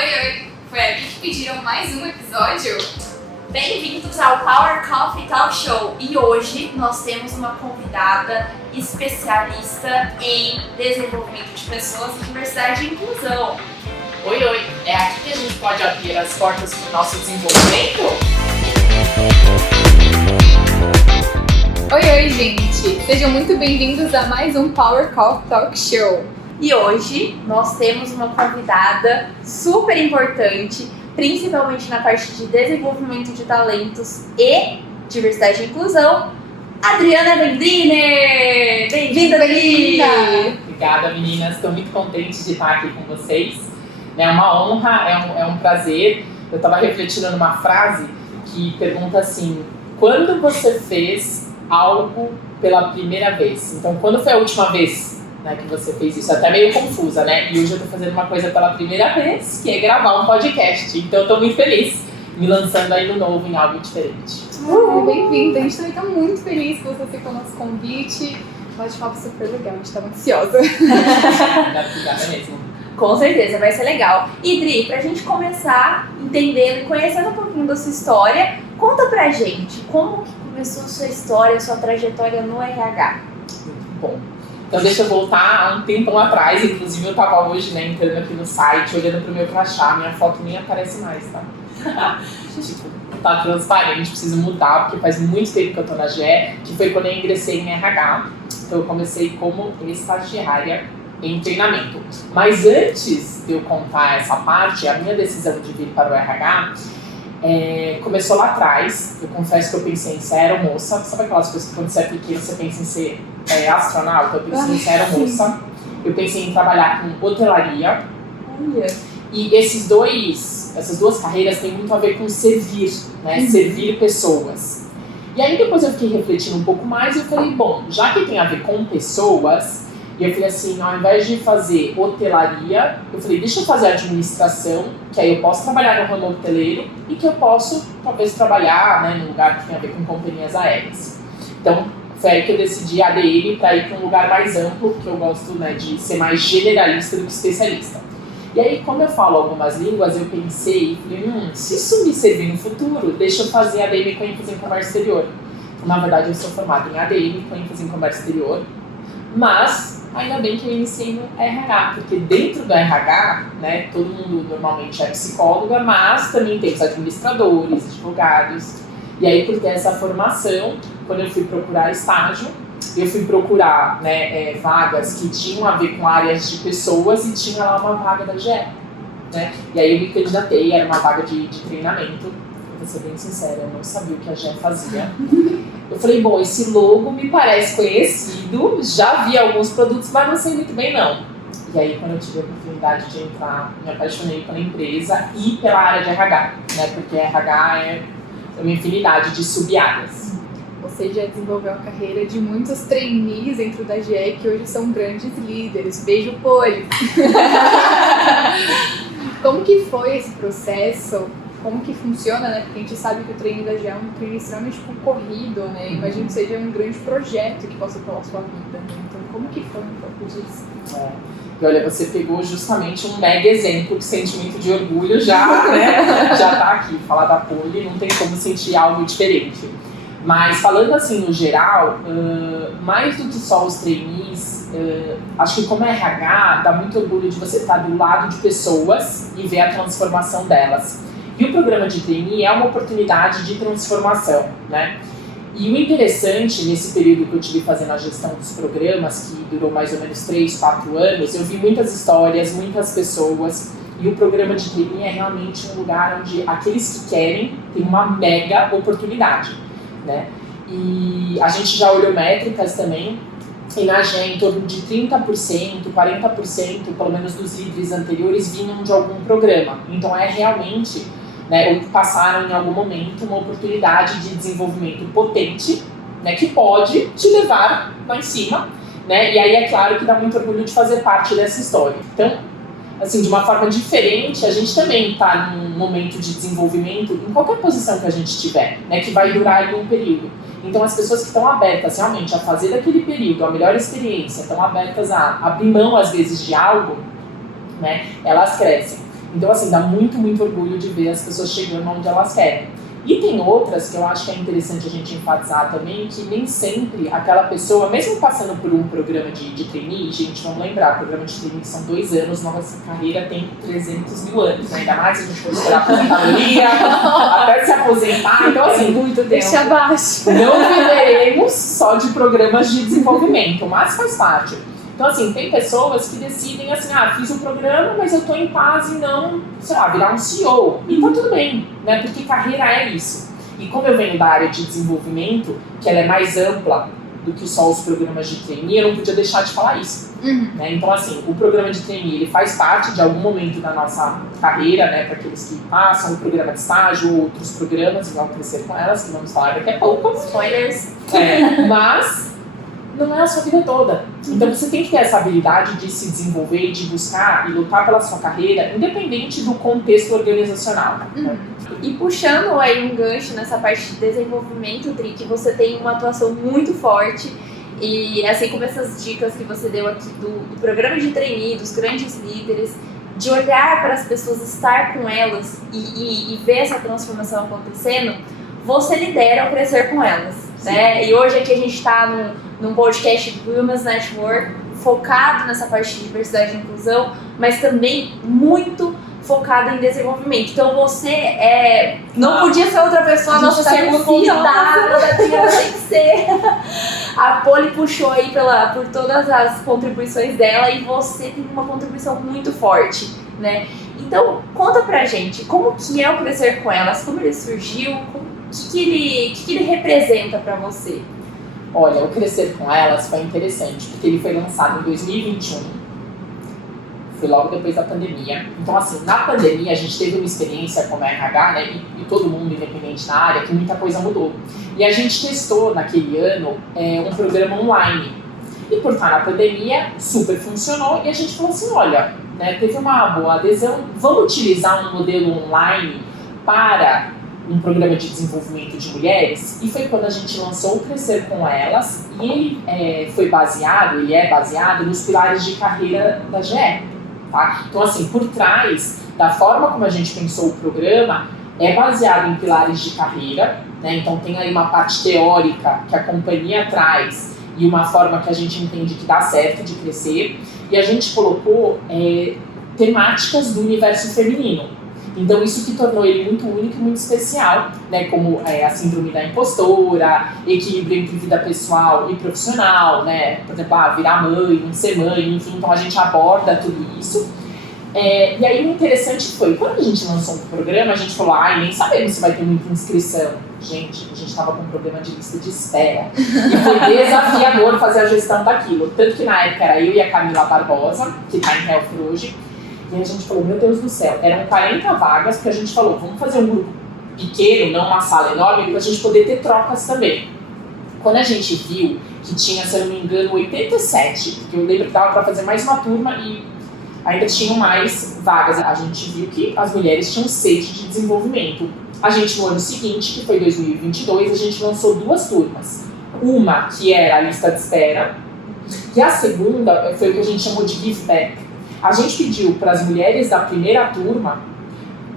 Oi, foi aqui que pediram mais um episódio? Bem-vindos ao Power Coffee Talk Show e hoje nós temos uma convidada especialista em desenvolvimento de pessoas, diversidade e inclusão. Oi, é aqui que a gente pode abrir as portas para o nosso desenvolvimento? Oi, gente! Sejam muito bem-vindos a mais um Power Coffee Talk Show. E hoje nós temos uma convidada super importante, principalmente na parte de desenvolvimento de talentos e diversidade e inclusão, Adriana Vendriner! Bem-vinda, Adri! Obrigada, meninas. Estou muito contente de estar aqui com vocês. É uma honra, é um prazer. Eu estava refletindo numa frase que pergunta assim: quando você fez algo pela primeira vez? Então, quando foi a última vez, né, que você fez isso? Até meio confusa, né? E hoje eu estou fazendo uma coisa pela primeira vez, que é gravar um podcast. Então, eu estou muito feliz, me lançando aí no novo, em algo diferente. Bem-vinda! A gente também está muito feliz que você aceitou o nosso convite. Bate-papo super legal, a gente está ansiosa. Obrigada mesmo. Com certeza, vai ser legal. E Dri, pra gente começar entendendo e conhecendo um pouquinho da sua história, conta pra gente como que começou a sua história, a sua trajetória no RH. Muito bom. Então deixa eu voltar um tempão atrás, inclusive eu tava hoje, né, entrando aqui no site, olhando pro meu crachá, minha foto nem aparece mais, tá? Tipo, tá transparente, preciso mudar, porque faz muito tempo que eu tô na GE, que foi quando eu ingressei em RH. Então eu comecei como estagiária em treinamento. Mas antes de eu contar essa parte, a minha decisão de vir para o RH começou lá atrás. Eu confesso que eu pensei em ser aeromoça. Sabe aquelas coisas que quando você é pequeno você pensa em ser astronauta? Eu pensei em ser aeromoça. Eu pensei em trabalhar com hotelaria. E essas duas carreiras têm muito a ver com servir, né? Servir pessoas. E aí depois eu fiquei refletindo um pouco mais e eu falei, bom, já que tem a ver com pessoas, e eu falei assim, ao invés de fazer hotelaria, eu falei, deixa eu fazer administração, que aí eu posso trabalhar no ramo hoteleiro e que eu posso, talvez, trabalhar, né, num lugar que tem a ver com companhias aéreas. Então, foi aí que eu decidi a ADM para ir para um lugar mais amplo, porque eu gosto, né, de ser mais generalista do que especialista. E aí, como eu falo algumas línguas, eu pensei e falei, se isso me servir no futuro, deixa eu fazer ADM com ênfase em comércio exterior. Na verdade, eu sou formada em ADM com ênfase em comércio exterior, mas ainda bem que eu iniciei no RH, porque dentro do RH, né, todo mundo normalmente é psicóloga, mas também tem os administradores, advogados. E aí, por ter essa formação, quando eu fui procurar estágio, eu fui procurar, né, vagas que tinham a ver com áreas de pessoas e tinha lá uma vaga da GE, né? E aí eu me candidatei, era uma vaga de treinamento. Vou ser bem sincera, eu não sabia o que a GE fazia. Eu falei, bom, esse logo me parece conhecido, já vi alguns produtos, mas não sei muito bem não. E aí, quando eu tive a oportunidade de entrar, me apaixonei pela empresa e pela área de RH, né? Porque RH é uma infinidade de sub-áreas. Você já desenvolveu a carreira de muitos trainees dentro da GE que hoje são grandes líderes. Beijo, Poli! Como que foi esse processo? Como que funciona, né? Porque a gente sabe que o trainee da GE é um trainee extremamente concorrido, né? Imagino que seja um grande projeto que passou pela sua vida, né? Então, como que foi um pouco disso? E olha, você pegou justamente um mega exemplo que sentimento de orgulho já, né? Já tá aqui. Falar da Poli, não tem como sentir algo diferente. Mas falando assim no geral, mais do que só os trainees, acho que como RH, dá muito orgulho de você estar do lado de pessoas e ver a transformação delas. E o programa de trainee é uma oportunidade de transformação, né? E o interessante, nesse período que eu tive fazendo a gestão dos programas, que durou mais ou menos 3, 4 anos, eu vi muitas histórias, muitas pessoas, e o programa de trainee é realmente um lugar onde aqueles que querem têm uma mega oportunidade, né? E a gente já olhou métricas também, e na GE em torno de 30%, 40%, pelo menos dos líderes anteriores, vinham de algum programa. Então é realmente, né, ou passaram em algum momento uma oportunidade de desenvolvimento potente, né, que pode te levar lá em cima, né? E aí é claro que dá muito orgulho de fazer parte dessa história. Então, assim, de uma forma diferente, a gente também está num momento de desenvolvimento em qualquer posição que a gente tiver, né, que vai durar ali um período. Então, as pessoas que estão abertas realmente a fazer daquele período a melhor experiência, estão abertas a abrir mão, às vezes, de algo, né, elas crescem. Então, assim, dá muito, muito orgulho de ver as pessoas chegando onde elas querem. E tem outras que eu acho que é interessante a gente enfatizar também, que nem sempre aquela pessoa, mesmo passando por um programa de trainee, gente, vamos lembrar, programa de trainee são 2 anos, nossa carreira tem 300 mil anos, né? Ainda mais se a gente for esperar a aposentadoria, até se aposentar, então assim, muito tempo. Deixa abaixo. não viveremos só de programas de desenvolvimento, mas faz parte. Então, assim, tem pessoas que decidem assim, fiz o programa, mas eu tô em paz em não, sei lá, virar um CEO. E tá tudo bem, né? Porque carreira é isso. E como eu venho da área de desenvolvimento, que ela é mais ampla do que só os programas de trainee, eu não podia deixar de falar isso. Né? Então, assim, o programa de trainee, ele faz parte de algum momento da nossa carreira, né? Para aqueles que passam o programa de estágio, outros programas, e vão crescer com elas, que vamos falar daqui a pouco. Spoilers. Mas não é a sua vida toda. Então você tem que ter essa habilidade de se desenvolver e de buscar e lutar pela sua carreira, independente do contexto organizacional. E puxando aí um gancho nessa parte de desenvolvimento, Tri, que você tem uma atuação muito forte. E assim como essas dicas que você deu aqui do programa de trainee, dos grandes líderes, de olhar para as pessoas, estar com elas e ver essa transformação acontecendo, você lidera o Crescer com Elas. Né? E hoje aqui a gente está num podcast do Women's Network focado nessa parte de diversidade e inclusão, mas também muito focado em desenvolvimento. Então você não podia ser outra pessoa, a nossa segunda convidada da Adriana tem que ser. A Poli puxou aí por todas as contribuições dela e você tem uma contribuição muito forte, né? Então, conta pra gente, como que é o Crescer com Elas, como ele surgiu, o que ele representa pra você? Olha, o Crescer com Elas foi interessante, porque ele foi lançado em 2021. Foi logo depois da pandemia. Então, assim, na pandemia a gente teve uma experiência como RH, né, e todo mundo independente na área, que muita coisa mudou. E a gente testou naquele ano um programa online. E por estar na pandemia, super funcionou, e a gente falou assim, olha, né, teve uma boa adesão, vamos utilizar um modelo online para um programa de desenvolvimento de mulheres, e foi quando a gente lançou o Crescer com Elas, e ele é baseado nos pilares de carreira da GE. Tá? Então, assim, por trás da forma como a gente pensou o programa, é baseado em pilares de carreira, né? Então tem aí uma parte teórica que a companhia traz e uma forma que a gente entende que dá certo de crescer, e a gente colocou temáticas do universo feminino. Então isso que tornou ele muito único e muito especial, né? Como a síndrome da impostora, equilíbrio entre vida pessoal e profissional, né? Por exemplo, virar mãe, não ser mãe, enfim, então a gente aborda tudo isso. E aí o interessante foi, quando a gente lançou o programa, a gente falou, nem sabemos se vai ter muita inscrição. Gente, a gente estava com um problema de lista de espera. E foi desafiador fazer a gestão daquilo. Tanto que na época era eu e a Camila Barbosa, que está em Health hoje. E a gente falou, meu Deus do céu, eram 40 vagas, porque a gente falou, vamos fazer um grupo pequeno, não uma sala enorme, para a gente poder ter trocas também. Quando a gente viu que tinha, se eu não me engano, 87, porque eu lembro que dava para fazer mais uma turma e ainda tinham mais vagas, a gente viu que as mulheres tinham sede de desenvolvimento. A gente, no ano seguinte, que foi 2022, a gente lançou 2 turmas. Uma que era a lista de espera, e a segunda foi o que a gente chamou de give back. A gente pediu para as mulheres da primeira turma,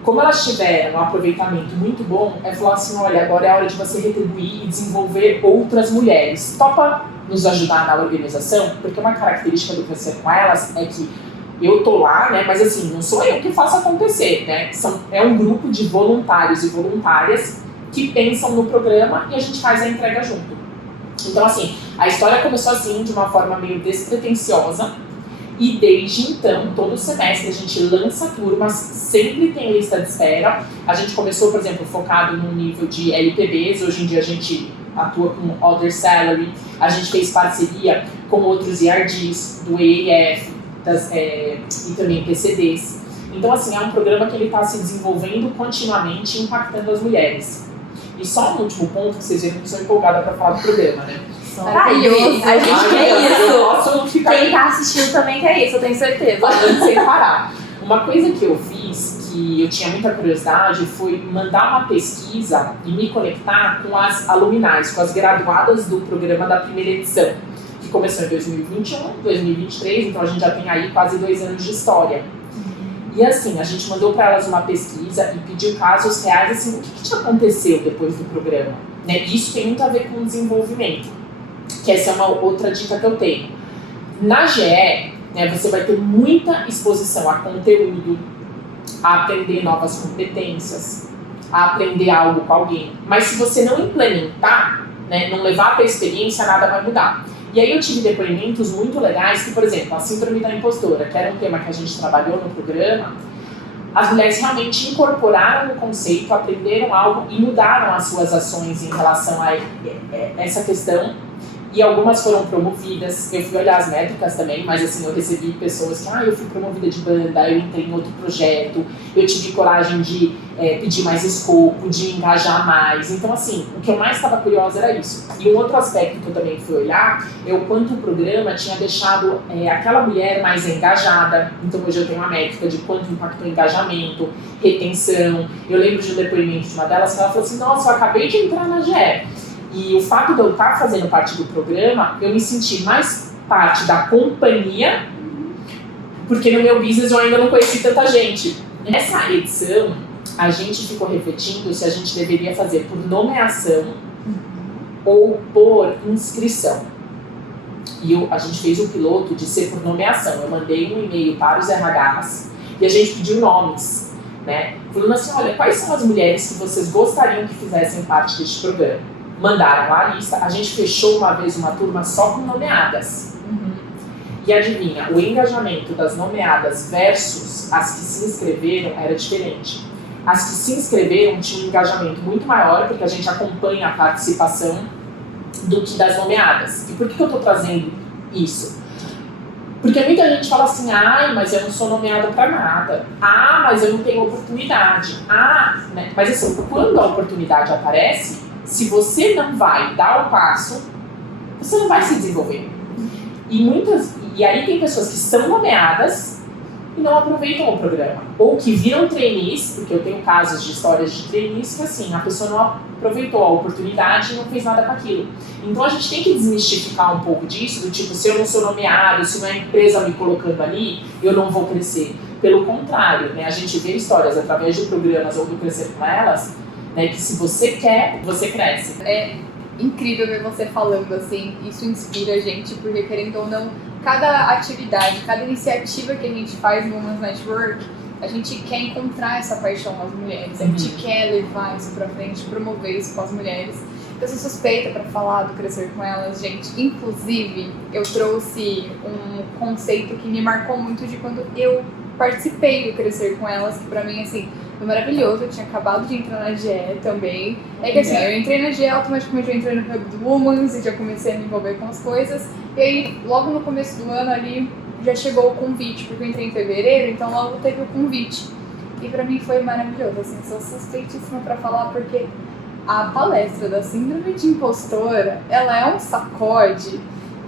como elas tiveram um aproveitamento muito bom, falou assim, olha, agora é a hora de você retribuir e desenvolver outras mulheres. Topa nos ajudar na organização? Porque uma característica do Crescer com Elas é que eu tô lá, né, mas assim, não sou eu que faço acontecer, né? É um grupo de voluntários e voluntárias que pensam no programa e a gente faz a entrega junto. Então, assim, a história começou assim, de uma forma meio despretensiosa, e desde então, todo semestre a gente lança turmas, sempre tem lista de espera. A gente começou, por exemplo, focado no nível de LPBs, hoje em dia a gente atua com Other Salary, a gente fez parceria com outros IRDs, do EIF, e também PCDs. Então, assim, é um programa que ele está se desenvolvendo continuamente, impactando as mulheres. E só um último ponto, que vocês viram que eu sou empolgada para falar do programa, né? Maravilhoso, a gente quer isso. Eu posso ficar Quem tá assistindo também quer isso, eu tenho certeza. falando sem parar. Uma coisa que eu fiz, que eu tinha muita curiosidade, foi mandar uma pesquisa e me conectar com as aluminais, com as graduadas do programa da primeira edição, que começou em 2021, 2023, então a gente já tem aí quase 2 anos de história. E assim, a gente mandou para elas uma pesquisa e pediu casos reais, assim, o que te aconteceu depois do programa? Né? Isso tem muito a ver com o desenvolvimento, que essa é uma outra dica que eu tenho. Na GE, né, você vai ter muita exposição a conteúdo, a aprender novas competências, a aprender algo com alguém. Mas se você não implementar, né, não levar para a experiência, nada vai mudar. E aí eu tive depoimentos muito legais que, por exemplo, a síndrome da impostora, que era um tema que a gente trabalhou no programa, as mulheres realmente incorporaram o conceito, aprenderam algo e mudaram as suas ações em relação a essa questão. E algumas foram promovidas. Eu fui olhar as métricas também, mas assim, eu recebi pessoas que, eu fui promovida de banda, eu entrei em outro projeto, eu tive coragem de pedir mais escopo, de engajar mais. Então assim, o que eu mais estava curiosa era isso. E um outro aspecto que eu também fui olhar é o quanto o programa tinha deixado aquela mulher mais engajada. Então hoje eu tenho uma métrica de quanto impactou engajamento, retenção. Eu lembro de um depoimento de uma delas que ela falou assim, nossa, eu acabei de entrar na GE. E o fato de eu estar fazendo parte do programa, eu me senti mais parte da companhia, porque no meu business eu ainda não conheci tanta gente. Nessa edição, a gente ficou refletindo se a gente deveria fazer por nomeação ou por inscrição. E a gente fez o piloto de ser por nomeação. Eu mandei um e-mail para os RHs e a gente pediu nomes, né? Falando assim, olha, quais são as mulheres que vocês gostariam que fizessem parte deste programa? Mandaram a lista, a gente fechou uma vez uma turma só com nomeadas. E adivinha, o engajamento das nomeadas versus as que se inscreveram era diferente. As que se inscreveram tinham um engajamento muito maior, porque a gente acompanha a participação do que das nomeadas. E por que eu estou trazendo isso? Porque muita gente fala assim, mas eu não sou nomeada para nada. Mas eu não tenho oportunidade. Né? Mas assim, quando a oportunidade aparece, se você não vai dar o passo, você não vai se desenvolver. E aí tem pessoas que são nomeadas e não aproveitam o programa. Ou que viram trainees, porque eu tenho casos de histórias de trainees que assim, a pessoa não aproveitou a oportunidade e não fez nada com aquilo. Então a gente tem que desmistificar um pouco disso, do tipo, se eu não sou nomeado, se não é a empresa me colocando ali, eu não vou crescer. Pelo contrário, né, a gente vê histórias através de programas ou do Crescer com Elas, né, que se você quer, você cresce. É incrível ver você falando assim, isso inspira a gente, porque querendo ou não, cada atividade, cada iniciativa que a gente faz no Women's Network, a gente quer encontrar essa paixão nas mulheres, a gente quer levar isso pra frente, promover isso com as mulheres. Eu sou suspeita para falar do Crescer com Elas, gente. Inclusive, eu trouxe um conceito que me marcou muito de quando eu participei do Crescer com Elas, que pra mim, assim, foi maravilhoso. Eu tinha acabado de entrar na GE também. É que assim, eu entrei na GE, automaticamente eu entrei no Hub do Women's e já comecei a me envolver com as coisas. E aí, logo no começo do ano ali, já chegou o convite, porque eu entrei em fevereiro, então logo teve o convite. E pra mim foi maravilhoso, assim, sou suspeitíssima pra falar, porque a palestra da síndrome de impostora, ela é um sacode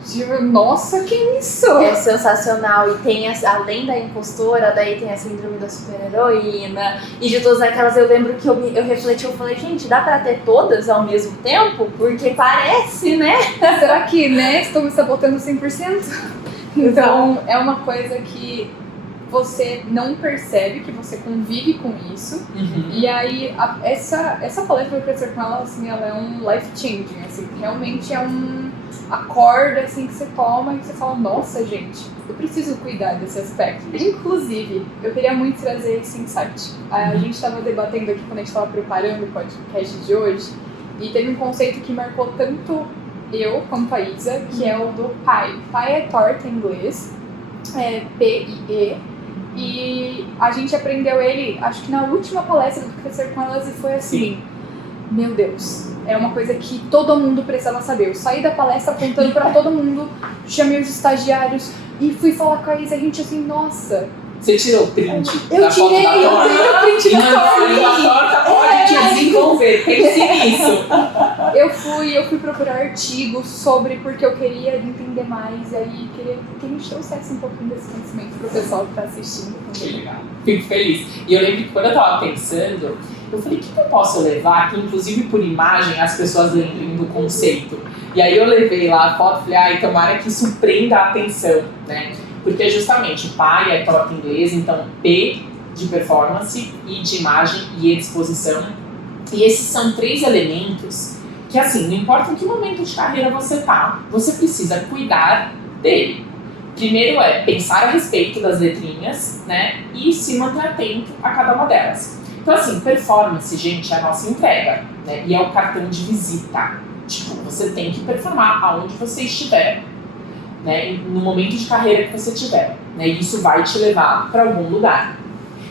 de, nossa, que isso? É sensacional, e tem, além da impostora, daí tem a síndrome da super-heroína, e de todas aquelas, eu lembro que eu refleti, eu falei, gente, dá pra ter todas ao mesmo tempo? Porque parece, né? Será que, né, estou me sabotando 100%? Então, é uma coisa que você não percebe, que você convive com isso. E aí, essa palestra do Crescer com Ela, assim, ela é um life-changing, assim, realmente é um acordo, assim, que você toma e que você fala, nossa, gente, eu preciso cuidar desse aspecto. Inclusive, eu queria muito trazer esse insight. A gente estava debatendo aqui quando a gente estava preparando o podcast de hoje, e teve um conceito que marcou tanto eu quanto a Isa, que é o do PIE. PIE é torta em inglês, é P-I-E, e a gente aprendeu ele, acho que na última palestra do Crescer com Elas, e foi assim, meu Deus, é uma coisa que todo mundo precisava saber. Eu saí da palestra apontando pra todo mundo, chamei os estagiários e fui falar com a Isa, a gente assim, nossa... Você tirou o print eu da foto tirei, da eu torta? tenho o print da A torta pode te desenvolver, pense nisso. Eu fui procurar artigos sobre, porque eu queria entender mais, e aí queria que a gente trouxesse um pouquinho desse conhecimento pro pessoal que tá assistindo Que também. legal. Fico feliz. E eu lembro que quando eu tava pensando, eu falei, o que eu posso levar que, inclusive por imagem, as pessoas lembrem do conceito? E aí eu levei lá a foto e falei, tomara que isso prenda a atenção, né? Porque justamente o PAI é torta inglesa, então P de performance, I de imagem e E de exposição. E esses são 3 elementos que, assim, não importa em que momento de carreira você tá, você precisa cuidar dele. Primeiro é pensar a respeito das letrinhas, né, e se manter atento a cada uma delas. Então, assim, performance, gente, é a nossa entrega, né, e é o cartão de visita. Tipo, você tem que performar aonde você estiver, né, no momento de carreira que você tiver, né, e isso vai te levar para algum lugar.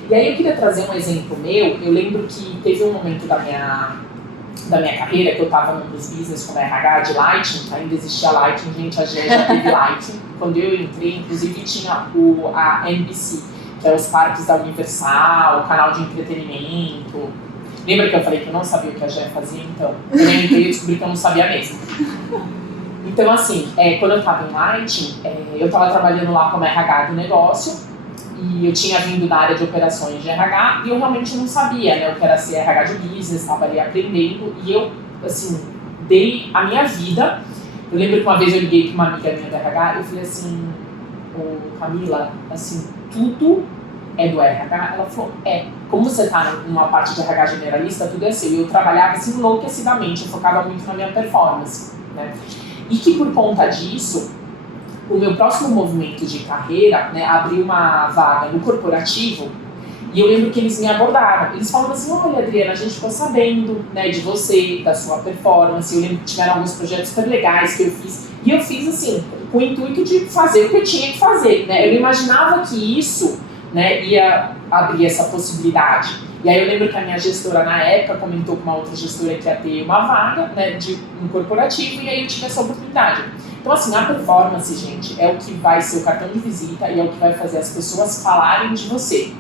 E aí eu queria trazer um exemplo meu. Eu lembro que teve um momento da minha carreira que eu estava num dos business como RH de Lighting, ainda existia Lighting, gente, a Gé já teve Lighting. Quando eu entrei, inclusive tinha a NBC, que é os parques da Universal, o canal de entretenimento. Lembra que eu falei que eu não sabia o que a Gé fazia? Então, eu entrei e descobri que eu não sabia mesmo. Então, assim, quando eu estava em Lighting, eu estava trabalhando lá como RH do negócio, e eu tinha vindo da área de operações de RH e eu realmente não sabia, né, o que era ser RH de business, estava ali aprendendo e eu, assim, dei a minha vida. Eu lembro que uma vez eu liguei para uma amiga minha do RH e eu falei assim, Camila, assim, tudo é do RH? Ela falou, como você está numa parte de RH generalista, tudo é seu. E eu trabalhava assim enlouquecidamente, eu focava muito na minha performance, né, e que por conta disso, o meu próximo movimento de carreira, né, abriu uma vaga no corporativo e eu lembro que eles me abordaram. Eles falaram assim, olha, Adriana, a gente ficou sabendo, né, de você, da sua performance. Eu lembro que tiveram alguns projetos super legais que eu fiz. E eu fiz, assim, com o intuito de fazer o que eu tinha que fazer, né. Eu não imaginava que isso, né, ia abrir essa possibilidade. E aí eu lembro que a minha gestora, na época, comentou com uma outra gestora que ia ter uma vaga, né, de um corporativo, e aí eu tive essa oportunidade. Então, assim, a performance, gente, é o que vai ser o cartão de visita e é o que vai fazer as pessoas falarem de você,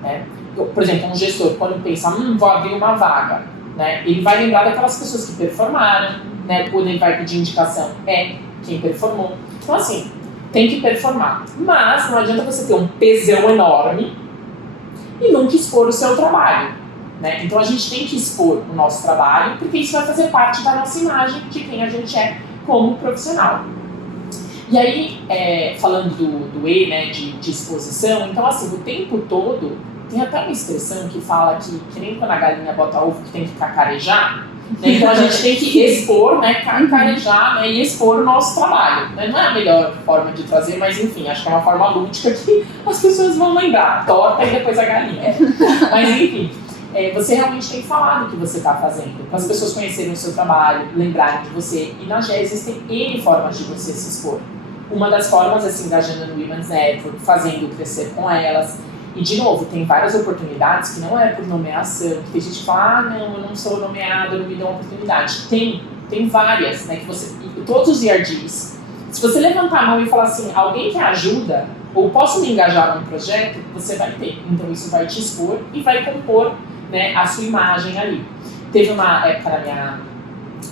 né? Por exemplo, um gestor, quando pensa, vou abrir uma vaga, né, ele vai lembrar daquelas pessoas que performaram, né, quando ele vai pedir indicação, quem performou. Então, assim, tem que performar. Mas não adianta você ter um pesão enorme e nunca expor o seu trabalho, né? Então, a gente tem que expor o nosso trabalho, porque isso vai fazer parte da nossa imagem de quem a gente é como profissional. E aí, falando do E, né, de exposição, então assim, o tempo todo, tem até uma expressão que fala que nem quando a galinha bota ovo que tem que cacarejar, né, então a gente tem que expor, né, cacarejar, né, e expor o nosso trabalho, né, não é a melhor forma de trazer, mas enfim, acho que é uma forma lúdica que as pessoas vão lembrar, torta e depois a galinha, mas enfim. Você realmente tem que falar do que você está fazendo, para as pessoas conhecerem o seu trabalho, lembrarem de você. E na GE existem N formas de você se expor. Uma das formas é se engajando no Women's Network, fazendo crescer com elas. E, de novo, tem várias oportunidades que não é por nomeação, que tem gente que fala, não, eu não sou nomeada, eu não me dou uma oportunidade. Tem várias, né, que você... Todos os IRDs. Se você levantar a mão e falar assim, alguém quer ajuda, ou posso me engajar num projeto, você vai ter. Então, isso vai te expor e vai compor, né, a sua imagem ali. Teve uma época na minha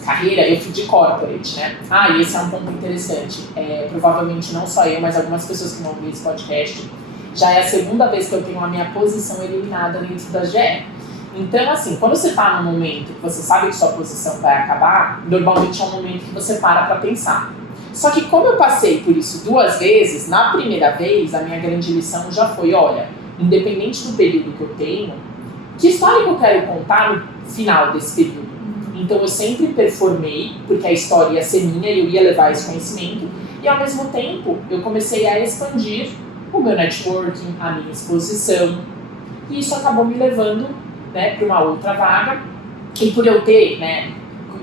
carreira, eu fui de corporate, né? E esse é um ponto interessante. Provavelmente não só eu, mas algumas pessoas que vão ouvir esse podcast, já é a segunda vez que eu tenho a minha posição eliminada dentro da GE. Então, assim, quando você está num momento que você sabe que sua posição vai acabar, normalmente é um momento que você para pensar. Só que como eu passei por isso 2 vezes, na primeira vez, a minha grande lição já foi, olha, independente do período que eu tenho, que história que eu quero contar no final desse período? Então eu sempre performei, porque a história ia ser minha e eu ia levar esse conhecimento, e ao mesmo tempo eu comecei a expandir o meu networking, a minha exposição, e isso acabou me levando, né, para uma outra vaga, e por eu ter, né,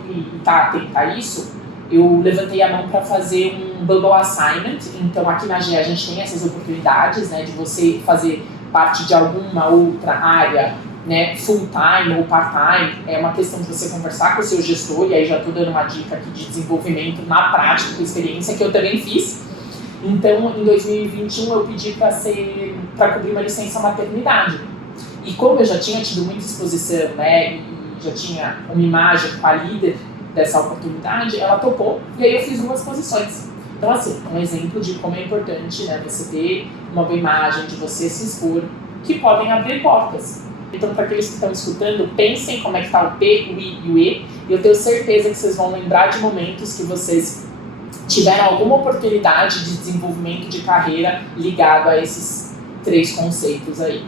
e estar atenta a isso, eu levantei a mão para fazer um Bubble Assignment. Então aqui na GE a gente tem essas oportunidades, né, de você fazer parte de alguma outra área, né, full-time ou part-time. É uma questão de você conversar com o seu gestor, e aí já estou dando uma dica aqui de desenvolvimento na prática, com experiência, que eu também fiz. Então, em 2021, eu pedi para cobrir uma licença maternidade. E como eu já tinha tido muita exposição, né, e já tinha uma imagem com a líder dessa oportunidade, ela topou, e aí eu fiz 2 posições. Então, assim, um exemplo de como é importante, né, você ter uma boa imagem, de você se expor, que podem abrir portas. Então, para aqueles que estão escutando, pensem como é que está o P, o I e o E. E eu tenho certeza que vocês vão lembrar de momentos que vocês tiveram alguma oportunidade de desenvolvimento de carreira ligado a esses 3 conceitos aí.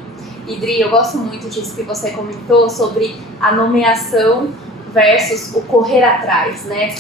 Idri, eu gosto muito disso que você comentou sobre a nomeação versus o correr atrás, né?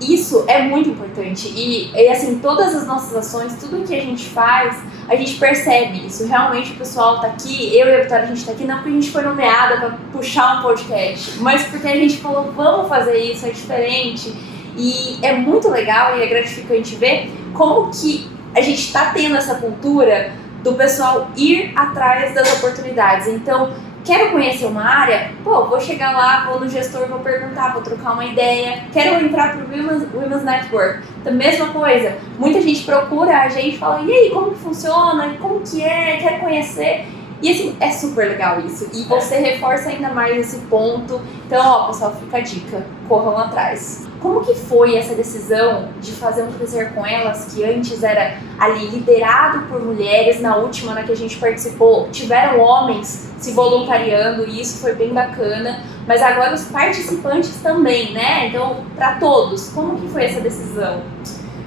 Isso é muito importante e assim, todas as nossas ações, tudo que a gente faz, a gente percebe isso. Realmente o pessoal tá aqui, eu e a Vitória, a gente tá aqui não porque a gente foi nomeada para puxar um podcast, mas porque a gente falou, vamos fazer isso, é diferente. E é muito legal e é gratificante ver como que a gente tá tendo essa cultura do pessoal ir atrás das oportunidades. Então, quero conhecer uma área? Pô, vou chegar lá, vou no gestor, vou perguntar, vou trocar uma ideia. Quero entrar pro Women's Network. Da mesma coisa, muita gente procura a gente e fala, e aí, como que funciona? Como que é? Quero conhecer. E assim, é super legal isso. E você reforça ainda mais esse ponto. Então, ó, pessoal, fica a dica, corram atrás. Como que foi essa decisão de fazer um Crescer com Elas, que antes era ali liderado por mulheres, na última na que a gente participou, tiveram homens se voluntariando e isso foi bem bacana, mas agora os participantes também, né? Então, para todos, como que foi essa decisão?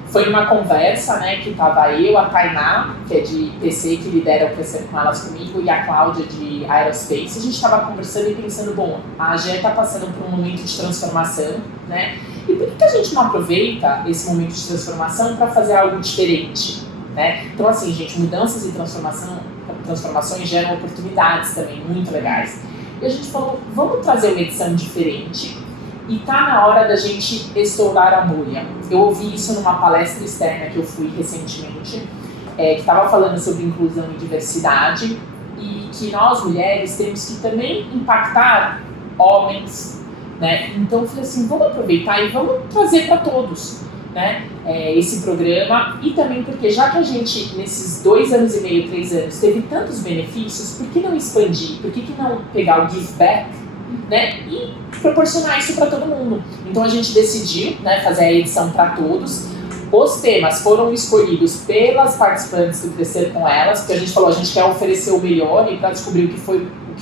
Foi uma conversa, né, que tava eu, a Tainá, que é de PC, que lidera o Crescer com Elas comigo, e a Cláudia de Aerospace. A gente estava conversando e pensando, bom, a AGE está passando por um momento de transformação, né? E por que a gente não aproveita esse momento de transformação para fazer algo diferente, né? Então, assim, gente, mudanças e transformações geram oportunidades também muito legais. E a gente falou, vamos trazer uma edição diferente e tá na hora da gente estourar a bolha. Eu ouvi isso numa palestra externa que eu fui recentemente, que estava falando sobre inclusão e diversidade e que nós, mulheres, temos que também impactar homens, né? Então eu falei assim, vamos aproveitar e vamos trazer para todos, né? Esse programa e também porque já que a gente nesses 2 anos e meio, 3 anos teve tantos benefícios, por que não expandir? Por que não pegar o give back, né? E proporcionar isso para todo mundo? Então a gente decidiu, né, fazer a edição para todos. Os temas foram escolhidos pelas participantes do Crescer com Elas, porque a gente falou, a gente quer oferecer o melhor e para descobrir o que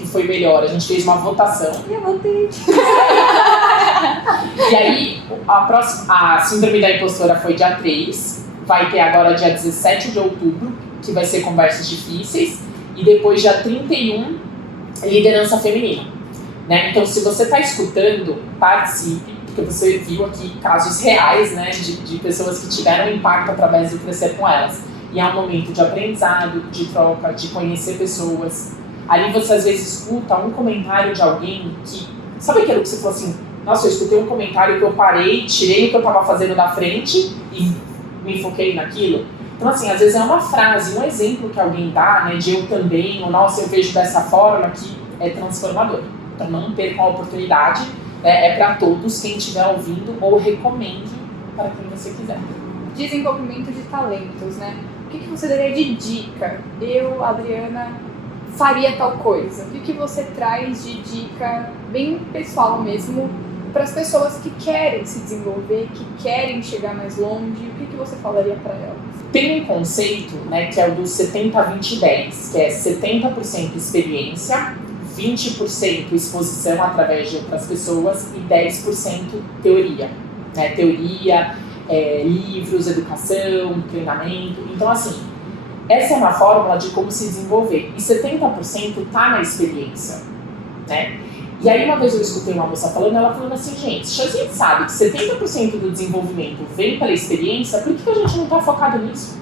foi melhor, a gente fez uma votação. Eu votei. E aí, a Síndrome da Impostora foi dia 3, vai ter agora dia 17 de outubro, que vai ser Conversas Difíceis, e depois dia 31, Liderança Feminina. Né? Então, se você está escutando, participe, porque você viu aqui casos reais, né, de pessoas que tiveram impacto através do Crescer com Elas. E é um momento de aprendizado, de troca, de conhecer pessoas. Ali você às vezes escuta um comentário de alguém que... Sabe aquilo que você falou assim, nossa, eu escutei um comentário que eu parei, tirei o que eu estava fazendo da frente e me foquei naquilo? Então assim, às vezes é uma frase, um exemplo que alguém dá, né, de eu também, ou nossa, eu vejo dessa forma, que é transformador. Então não percam a oportunidade, é para todos, quem estiver ouvindo, ou recomende para quem você quiser. Desenvolvimento de talentos, né? O que você daria de dica? Eu, Adriana, faria tal coisa. O que você traz de dica bem pessoal mesmo para as pessoas que querem se desenvolver, que querem chegar mais longe? O que você falaria para elas? Tem um conceito, né, que é o do 70-20-10, que é 70% experiência, 20% exposição através de outras pessoas e 10% teoria. Né? Teoria, livros, educação, treinamento. Então, assim, essa é uma fórmula de como se desenvolver. E 70% está na experiência. Né? E aí, uma vez eu escutei uma moça falando, ela falando assim, gente, se a gente sabe que 70% do desenvolvimento vem pela experiência, por que a gente não está focado nisso?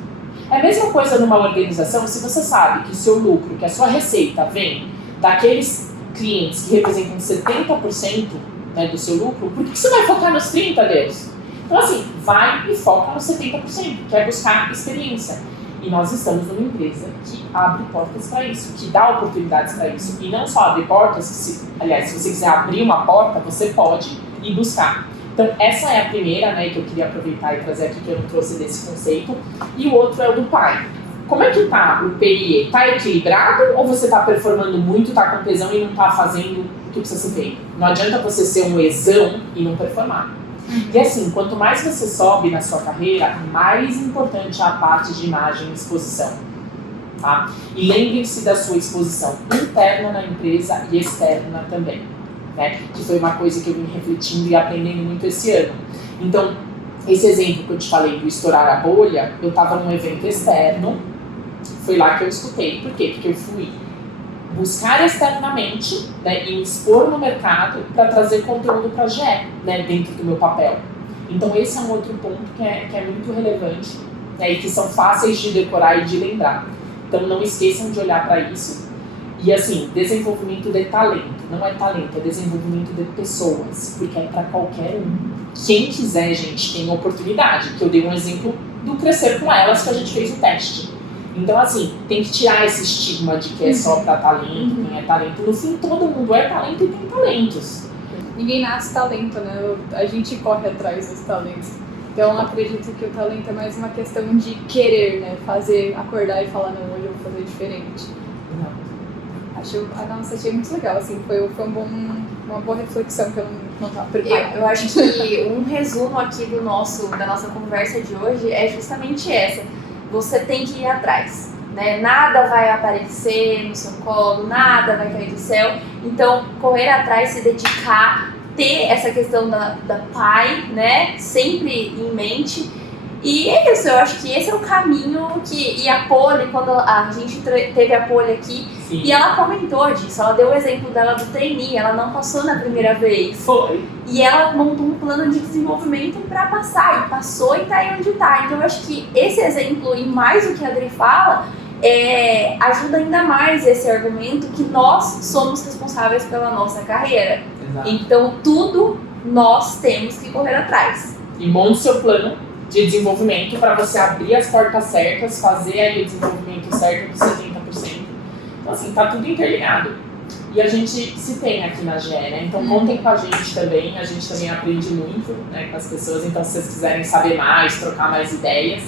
É a mesma coisa numa organização, se você sabe que o seu lucro, que a sua receita vem daqueles clientes que representam 70%, né, do seu lucro, por que você vai focar nos 30%, Deus? Então, assim, vai e foca nos 70%, que é buscar experiência. E nós estamos numa empresa que abre portas para isso, que dá oportunidades para isso. E não só abre portas, aliás, se você quiser abrir uma porta, você pode ir buscar. Então, essa é a primeira, né, que eu queria aproveitar e trazer aqui, que eu não trouxe desse conceito. E o outro é o do pai. Como é que tá o PIE? Tá equilibrado ou você tá performando muito, tá com tesão e não tá fazendo o que precisa ser feito? Não adianta você ser um exão e não performar. E assim, quanto mais você sobe na sua carreira, mais importante é a parte de imagem e exposição. Tá? E lembre-se da sua exposição interna na empresa e externa também. Né? Que foi uma coisa que eu vim refletindo e aprendendo muito esse ano. Então, esse exemplo que eu te falei do estourar a bolha, eu estava num evento externo, foi lá que eu escutei. Por quê? Porque eu fui buscar externamente, né, e expor no mercado para trazer conteúdo para a GE, né, dentro do meu papel. Então esse é um outro ponto que é muito relevante, né, e que são fáceis de decorar e de lembrar. Então não esqueçam de olhar para isso. E assim, desenvolvimento de talento. Não é talento, é desenvolvimento de pessoas, porque é para qualquer um. Quem quiser, gente, tem oportunidade. Que eu dei um exemplo do Crescer com Elas, que a gente fez o teste. Então, assim, tem que tirar esse estigma de que é só para talento, quem é talento. No fim, todo mundo é talento e tem talentos. Ninguém nasce talento, né? A gente corre atrás dos talentos. Então, eu acredito que o talento é mais uma questão de querer, né? Fazer, acordar e falar, não, hoje eu vou fazer diferente. Achei muito legal, assim, foi uma boa reflexão que eu não estava preparada. Eu acho que um resumo aqui da nossa conversa de hoje é justamente essa. Você tem que ir atrás, né? Nada vai aparecer no seu colo, nada vai cair do céu. Então, correr atrás, se dedicar, ter essa questão da pai, né? Sempre em mente. E é isso, eu acho que esse é o caminho que... E a Poli, quando a gente teve a Poli aqui, sim, e ela comentou disso, ela deu o exemplo dela do trainee, ela não passou na primeira vez. Foi. E ela montou um plano de desenvolvimento para passar, e passou e tá aí onde tá. Então eu acho que esse exemplo, e mais o que a Adri fala, ajuda ainda mais esse argumento que nós somos responsáveis pela nossa carreira. Exato. Então tudo nós temos que correr atrás. E monte seu plano de desenvolvimento para você abrir as portas certas, fazer aí o desenvolvimento certo dos 70%. Então, assim, tá tudo interligado. E a gente se tem aqui na GE, né? Então, contem com a gente também aprende muito, né, com as pessoas. Então, se vocês quiserem saber mais, trocar mais ideias,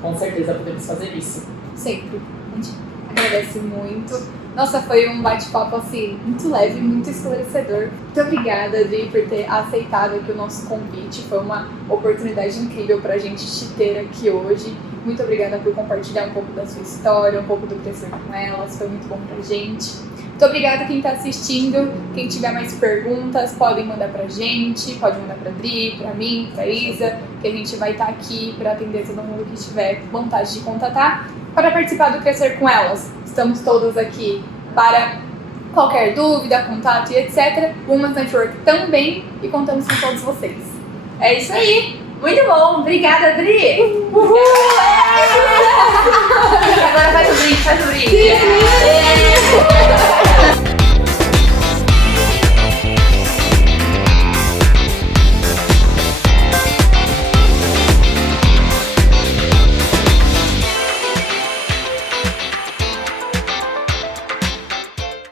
com certeza podemos fazer isso. Sempre. A gente agradece muito. Nossa, foi um bate-papo, assim, muito leve, muito esclarecedor. Muito obrigada, Adri, por ter aceitado aqui o nosso convite. Foi uma oportunidade incrível pra gente te ter aqui hoje. Muito obrigada por compartilhar um pouco da sua história, um pouco do Crescer com Elas. Foi muito bom pra gente. Muito obrigada quem tá assistindo. Quem tiver mais perguntas, podem mandar pra gente. Pode mandar pra Adri, pra mim, pra Isa, que a gente vai estar aqui pra atender todo mundo que tiver vontade de contatar. Para participar do Crescer com Elas, estamos todas aqui para qualquer dúvida, contato e etc. Women's Network também, e contamos com todos vocês. É isso aí! Muito bom! Obrigada, Adri! Uhul! Agora faz o brinde, faz o brinde!